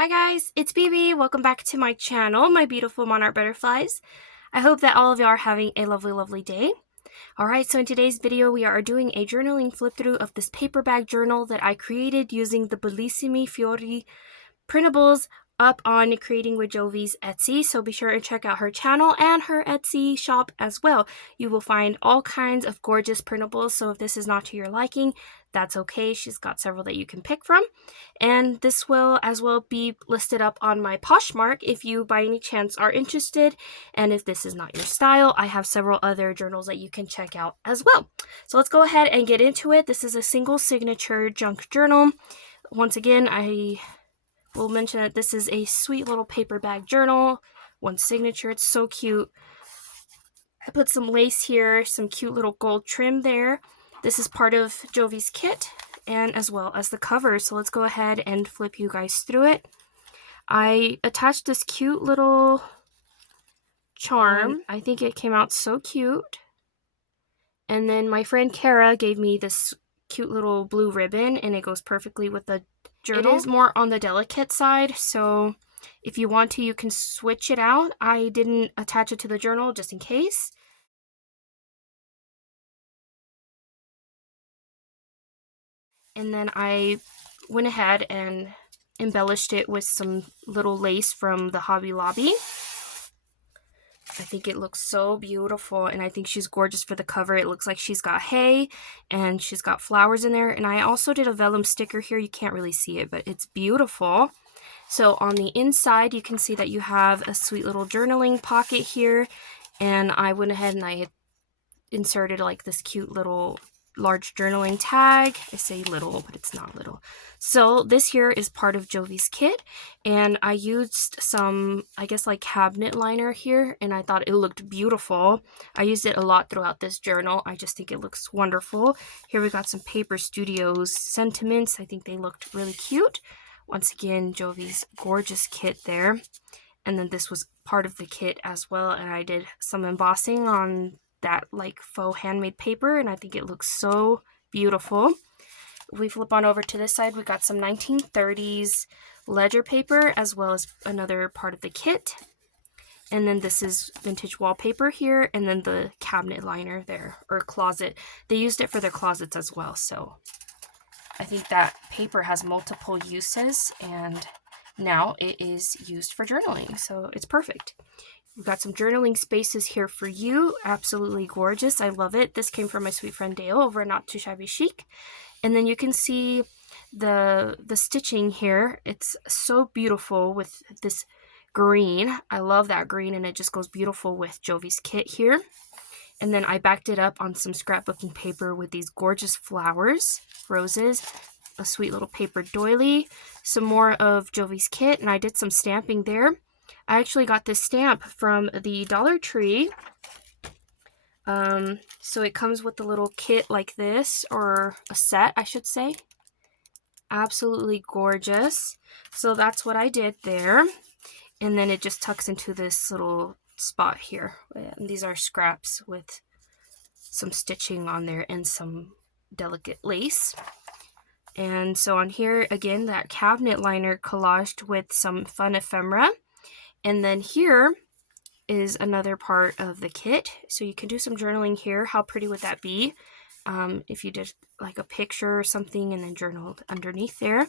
Hi guys, it's BB. Welcome back to my channel, my beautiful monarch butterflies. I hope that all of you are having a lovely day. Alright, so in today's video we are doing a journaling flip through of this paper bag journal that I created using the Bellissimi Fiori printables up on Creating with Jovi's Etsy, so be sure to check out her channel and her Etsy shop as well. You will find all kinds of gorgeous printables, so if this is not to your liking, that's okay. She's got several that you can pick from, and this will as well be listed up on my Poshmark if you by any chance are interested. And if this is not your style, I have several other journals that you can check out as well. So let's go ahead and get into it. This is a single signature junk journal. Once again, I will mention that this is a sweet little paper bag journal. One signature, it's so cute. I put some lace here, some cute little gold trim there. This is part of Jovi's kit and as well as the cover. So let's go ahead and flip you guys through it. I attached this cute little charm. I think it came out so cute. And then my friend Kara gave me this cute little blue ribbon, and it goes perfectly with the journal. It is more on the delicate side, so if you want to, you can switch it out. I didn't attach it to the journal just in case. And then I went ahead and embellished it with some little lace from the Hobby Lobby. I think it looks so beautiful, and I think she's gorgeous for the cover. It looks like she's got hay and she's got flowers in there. And I also did a vellum sticker here. You can't really see it, but it's beautiful. So on the inside, you can see that you have a sweet little journaling pocket here. And I went ahead and I inserted like this cute little large journaling tag. I say little, but it's not little. So this here is part of Jovi's kit, and I used some, I guess, like cabinet liner here, and I thought it looked beautiful. I used it a lot throughout this journal. I just think it looks wonderful. Here we got some Paper Studios sentiments. I think they looked really cute. Once again, Jovi's gorgeous kit there. And then this was part of the kit as well, and I did some embossing on that like faux handmade paper, and I think it looks so beautiful. If we flip on over to this side, we got some 1930s ledger paper as well as another part of the kit. And then this is vintage wallpaper here, and then the cabinet liner there, or closet. They used it for their closets as well, so I think that paper has multiple uses, and now it is used for journaling, so it's perfect. We've got some journaling spaces here for you. Absolutely gorgeous. I love it. This came from my sweet friend Dale over at Not Too Shabby Chic. And then you can see the stitching here. It's so beautiful with this green. I love that green, and it just goes beautiful with Jovi's kit here. And then I backed it up on some scrapbooking paper with these gorgeous flowers, roses, a sweet little paper doily, some more of Jovi's kit, and I did some stamping there. I actually got this stamp from the Dollar Tree. So it comes with a little kit like this, or a set, I should say. Absolutely gorgeous. So that's what I did there. And then it just tucks into this little spot here. And these are scraps with some stitching on there and some delicate lace. And so on here, again, that cabinet liner collaged with some fun ephemera. And then here is another part of the kit. So you can do some journaling here. How pretty would that be if you did like a picture or something and then journaled underneath there?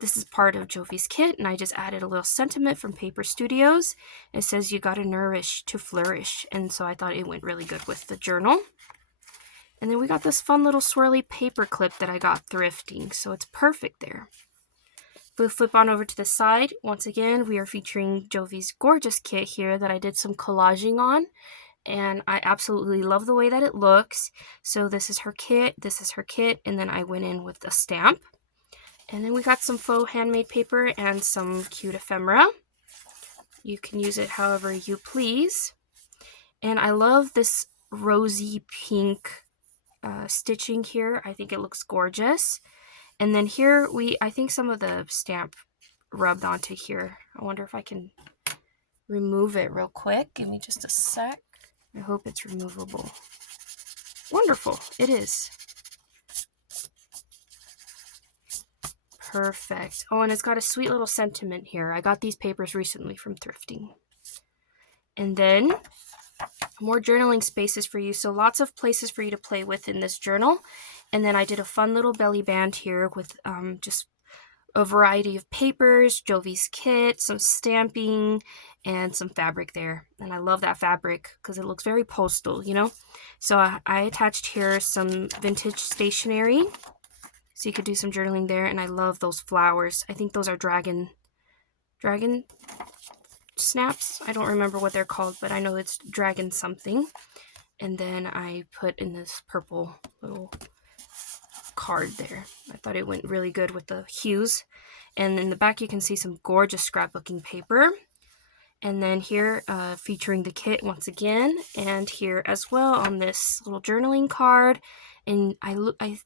This is part of Jovi's kit, and I just added a little sentiment from Paper Studios. It says, "You gotta nourish to flourish." And so I thought it went really good with the journal. And then we got this fun little swirly paper clip that I got thrifting, so it's perfect there. We'll flip on over to the side. Once again, we are featuring Jovi's gorgeous kit here that I did some collaging on, and I absolutely love the way that it looks. So this is her kit, and then I went in with a stamp. And then we got some faux handmade paper and some cute ephemera. You can use it however you please. And I love this rosy pink stitching here. I think it looks gorgeous. And then here I think some of the stamp rubbed onto here. I wonder if I can remove it real quick. Give me just a sec. I hope it's removable. Wonderful, it is. Perfect. Oh, and it's got a sweet little sentiment here. I got these papers recently from thrifting. And then more journaling spaces for you. So lots of places for you to play with in this journal. And then I did a fun little belly band here with just a variety of papers, Jovi's kit, some stamping, and some fabric there. And I love that fabric because it looks very postal, you know? So I attached here some vintage stationery. So you could do some journaling there. And I love those flowers. I think those are dragon snaps. I don't remember what they're called, but I know it's dragon something. And then I put in this purple little card there. I thought it went really good with the hues. And in the back you can see some gorgeous scrapbooking paper. And then here featuring the kit once again, and here as well on this little journaling card. And I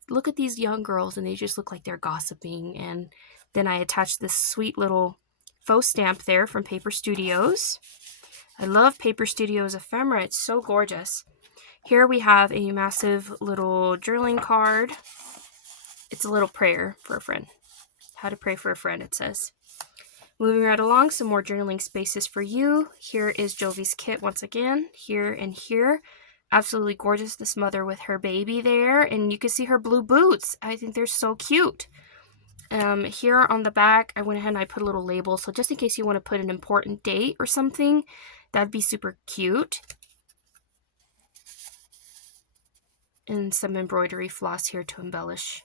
look at these young girls and they just look like they're gossiping. And then I attached this sweet little faux stamp there from Paper Studios. I love Paper Studios ephemera. It's so gorgeous. Here we have a massive little journaling card. It's a little prayer for a friend. How to pray for a friend, it says. Moving right along, some more journaling spaces for you. Here is Jovi's kit once again, here and here. Absolutely gorgeous, this mother with her baby there. And you can see her blue boots. I think they're so cute. Here on the back, I went ahead and I put a little label. So just in case you want to put an important date or something, that'd be super cute. And some embroidery floss here to embellish.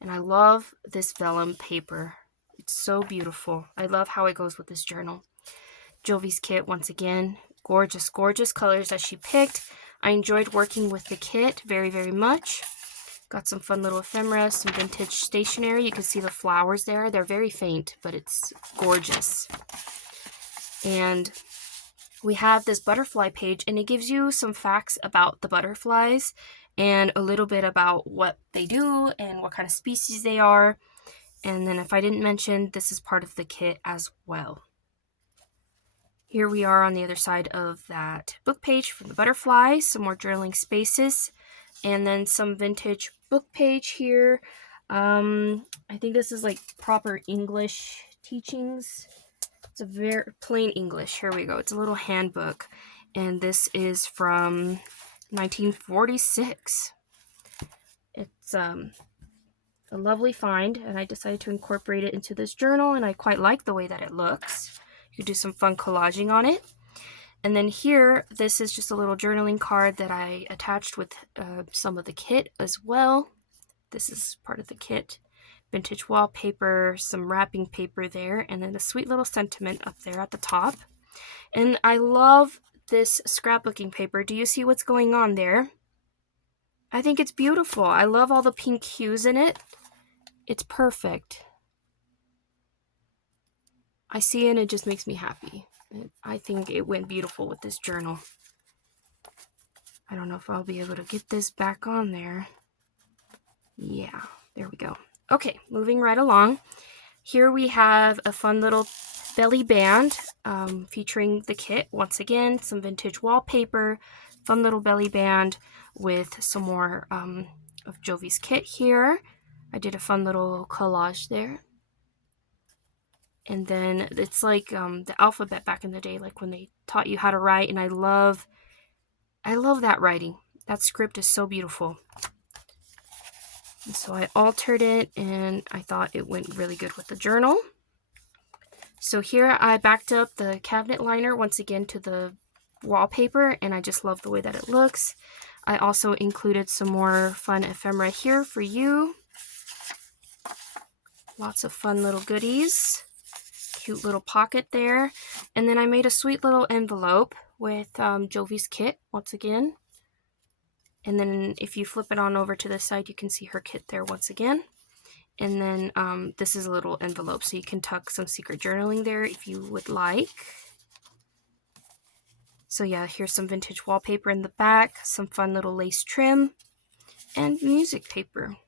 And I love this vellum paper. It's so beautiful. I love how it goes with this journal. Jovi's kit once again. Gorgeous, gorgeous colors that she picked. I enjoyed working with the kit very, very much. Got some fun little ephemera, some vintage stationery. You can see the flowers there. They're very faint, but it's gorgeous. And we have this butterfly page, and it gives you some facts about the butterflies and a little bit about what they do and what kind of species they are. And then if I didn't mention, this is part of the kit as well. Here we are on the other side of that book page for the butterfly, some more journaling spaces, and then some vintage book page here. I think this is like proper English teachings. It's a very plain English. Here we go. It's a little handbook, and this is from 1946. It's a lovely find, and I decided to incorporate it into this journal, and I quite like the way that it looks. You could do some fun collaging on it. And then here, this is just a little journaling card that I attached with some of the kit as well. This is part of the kit. Vintage wallpaper, some wrapping paper there, and then a sweet little sentiment up there at the top. And I love this scrapbooking paper. Do you see what's going on there? I think it's beautiful. I love all the pink hues in it. It's perfect. I see it and it just makes me happy. I think it went beautiful with this journal. I don't know if I'll be able to get this back on there. Yeah, there we go. Okay, moving right along. Here we have a fun little belly band featuring the kit. Once again, some vintage wallpaper, fun little belly band with some more of Jovi's kit here. I did a fun little collage there. And then it's like the alphabet back in the day, like when they taught you how to write. And I love that writing. That script is so beautiful. And so I altered it, and I thought it went really good with the journal. So here I backed up the cabinet liner once again to the wallpaper, and I just love the way that it looks. I also included some more fun ephemera here for you. Lots of fun little goodies. Cute little pocket there. And then I made a sweet little envelope with Jovi's kit once again. And then if you flip it on over to the side, you can see her kit there once again. And then this is a little envelope, so you can tuck some secret journaling there if you would like. So yeah, here's some vintage wallpaper in the back, some fun little lace trim, and music paper.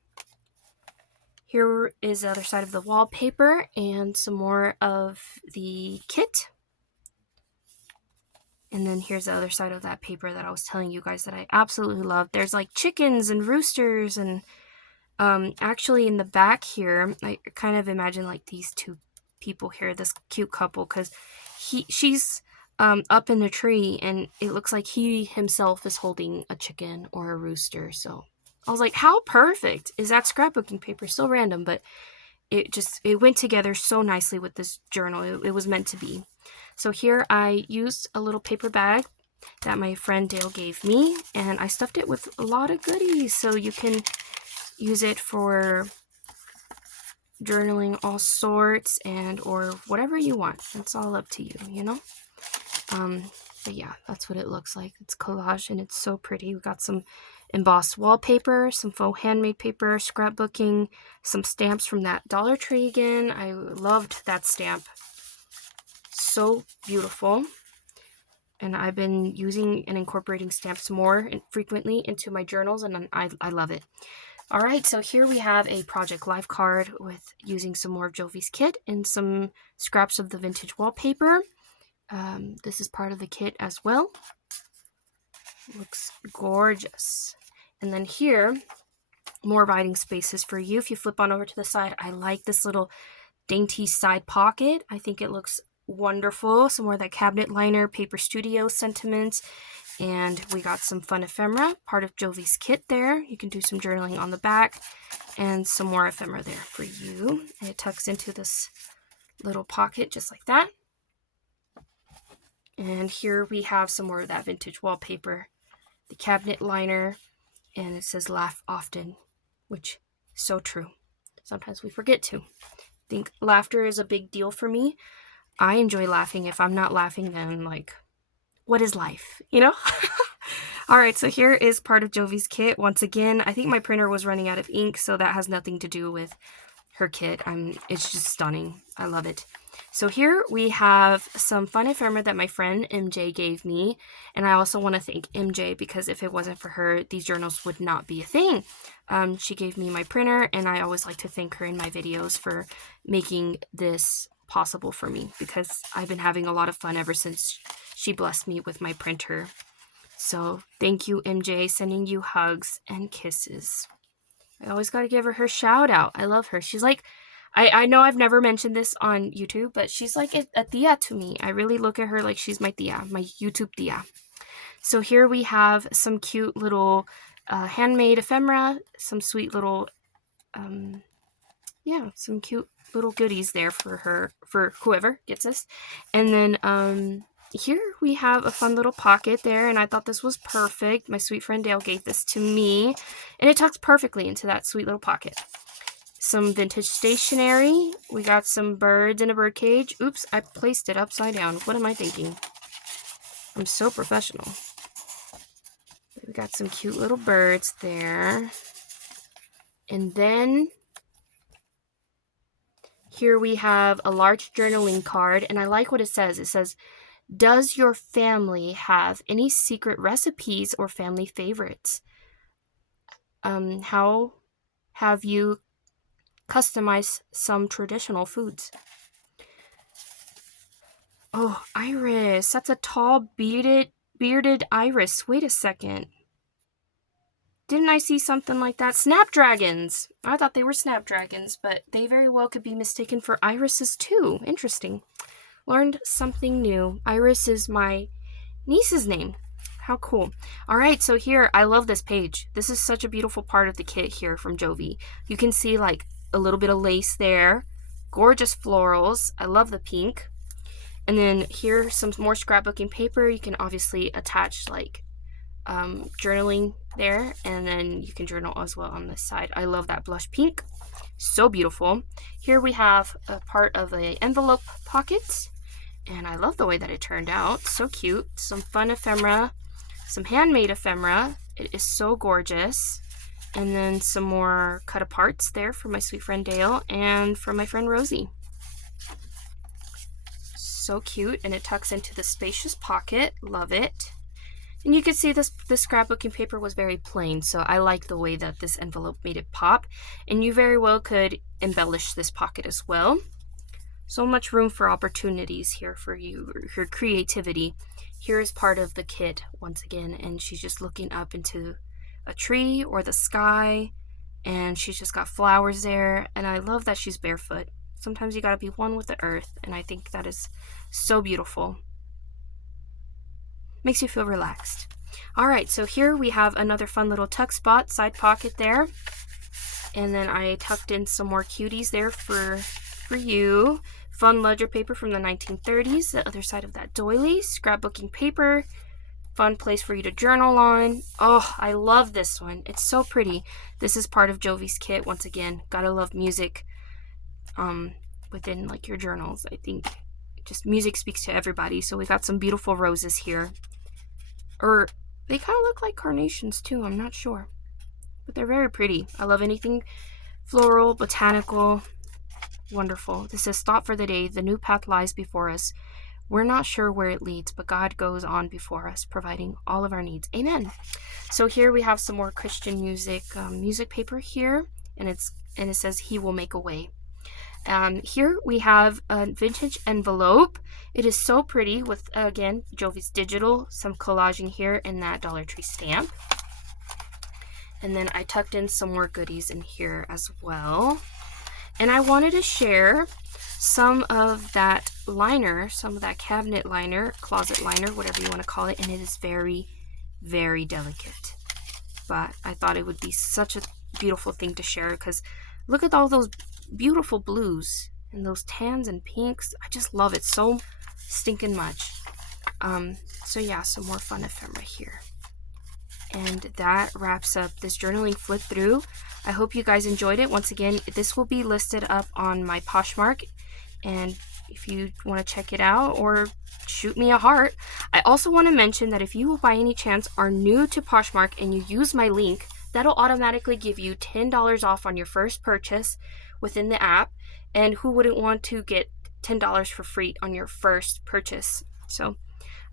Here is the other side of the wallpaper and some more of the kit. And then here's the other side of that paper that I was telling you guys that I absolutely love. There's like chickens and roosters and Actually in the back here, I kind of imagine like these two people here, this cute couple, because she's up in the tree, and it looks like he himself is holding a chicken or a rooster. So I was like, how perfect is that scrapbooking paper? So random, but it went together so nicely with this journal. It was meant to be. So here I used a little paper bag that my friend Dale gave me, and I stuffed it with a lot of goodies, so you can use it for journaling all sorts and or whatever you want. It's all up to you, you know. But yeah, that's what it looks like. It's collage and it's so pretty. We got some embossed wallpaper, some faux handmade paper, scrapbooking, some stamps from that Dollar Tree again. I loved that stamp. So beautiful. And I've been using and incorporating stamps more frequently into my journals, and I love it. All right, so here we have a Project Life card with using some more of Jovi's kit and some scraps of the vintage wallpaper. This is part of the kit as well. Looks gorgeous. And then here, more writing spaces for you. If you flip on over to the side, I like this little dainty side pocket. I think it looks wonderful. Some more of that cabinet liner, Paper Studio sentiments. And we got some fun ephemera, part of Jovi's kit there. You can do some journaling on the back, and some more ephemera there for you. And it tucks into this little pocket just like that. And here we have some more of that vintage wallpaper, the cabinet liner, and it says laugh often, which is so true. Sometimes we forget to. I think laughter is a big deal for me. I enjoy laughing. If I'm not laughing, then like, what is life, you know? All right, so here is part of Jovi's kit. Once again, I think my printer was running out of ink, so that has nothing to do with her kit. It's just stunning. I love it. So here we have some fun ephemera that my friend MJ gave me, and I also want to thank MJ because if it wasn't for her, these journals would not be a thing. She gave me my printer, and I always like to thank her in my videos for making this possible for me because I've been having a lot of fun ever since she blessed me with my printer. So thank you, MJ, sending you hugs and kisses. I always got to give her shout out. I love her. She's like, I know I've never mentioned this on YouTube, but she's like a tia to me. I really look at her like she's my tia, my YouTube tia. So here we have some cute little handmade ephemera, some sweet little, some cute little goodies there for her, for whoever gets this. And then here we have a fun little pocket there, and I thought this was perfect. My sweet friend Dale gave this to me, and it tucks perfectly into that sweet little pocket. Some vintage stationery. We got some birds in a bird cage. Oops, I placed it upside down. What am I thinking? I'm so professional. We got some cute little birds there. And then here we have a large journaling card, and I like what it says. It says, does your family have any secret recipes or family favorites? How have you customized some traditional foods? Oh, iris. That's a tall, bearded iris. Wait a second. Didn't I see something like that? Snapdragons. I thought they were snapdragons, but they very well could be mistaken for irises too. Interesting. Learned something new. Iris is my niece's name. How cool. All right, so here, I love this page. This is such a beautiful part of the kit here from Jovi. You can see like a little bit of lace there. Gorgeous florals. I love the pink. And then here's some more scrapbooking paper. You can obviously attach like journaling there, and then you can journal as well on this side. I love that blush pink. So beautiful. Here we have a part of an envelope pocket, and I love the way that it turned out. So cute. Some fun ephemera, some handmade ephemera. It is so gorgeous. And then some more cut aparts there for my sweet friend Dale and from my friend Rosie. So cute, and it tucks into the spacious pocket. Love it. And you can see this scrapbooking paper was very plain, so I like the way that this envelope made it pop. And you very well could embellish this pocket as well. So much room for opportunities here for you, your creativity. Here is part of the kit once again, and she's just looking up into a tree or the sky. and she's just got flowers there, and I love that she's barefoot. Sometimes you gotta be one with the earth, and I think that is so beautiful. Makes you feel relaxed. All right, so here we have another fun little tuck spot, side pocket there. And then I tucked in some more cuties there for you. Fun ledger paper from the 1930s, the other side of that doily. Scrapbooking paper. Fun place for you to journal on. Oh, I love this one. It's so pretty. This is part of Jovi's kit. Once again, gotta love music within like your journals. I think just music speaks to everybody. So we got some beautiful roses here. Or they kind of look like carnations too. I'm not sure. But they're very pretty. I love anything floral, botanical. Wonderful. This says, thought for the day. The new path lies before us. We're not sure where it leads, but God goes on before us, providing all of our needs. Amen. So here we have some more Christian music paper here, and it says, He will make a way. Here we have a vintage envelope. It is so pretty with, again, Jovi's digital, some collaging here, and that Dollar Tree stamp. And then I tucked in some more goodies in here as well. And I wanted to share some of that liner, some of that cabinet liner, closet liner, whatever you want to call it. And it is very, very delicate. But I thought it would be such a beautiful thing to share because look at all those beautiful blues and those tans and pinks. I just love it so stinking much. So yeah, some more fun ephemera here. And that wraps up this journaling flip through. I hope you guys enjoyed it. Once again, this will be listed up on my Poshmark. And if you want to check it out or shoot me a heart. I also want to mention that if you by any chance are new to Poshmark and you use my link, that'll automatically give you $10 off on your first purchase within the app. And who wouldn't want to get $10 for free on your first purchase? So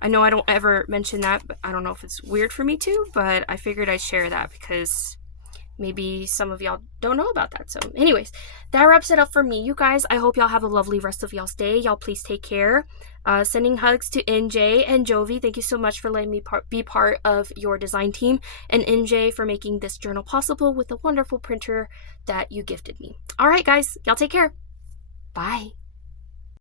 I know I don't ever mention that, but I don't know if it's weird for me to, but I figured I'd share that because maybe some of y'all don't know about that. So anyways, that wraps it up for me, you guys. I hope y'all have a lovely rest of y'all's day. Y'all please take care. Sending hugs to NJ and Jovi. Thank you so much for letting me be part of your design team, and NJ for making this journal possible with the wonderful printer that you gifted me. All right, guys, y'all take care. Bye.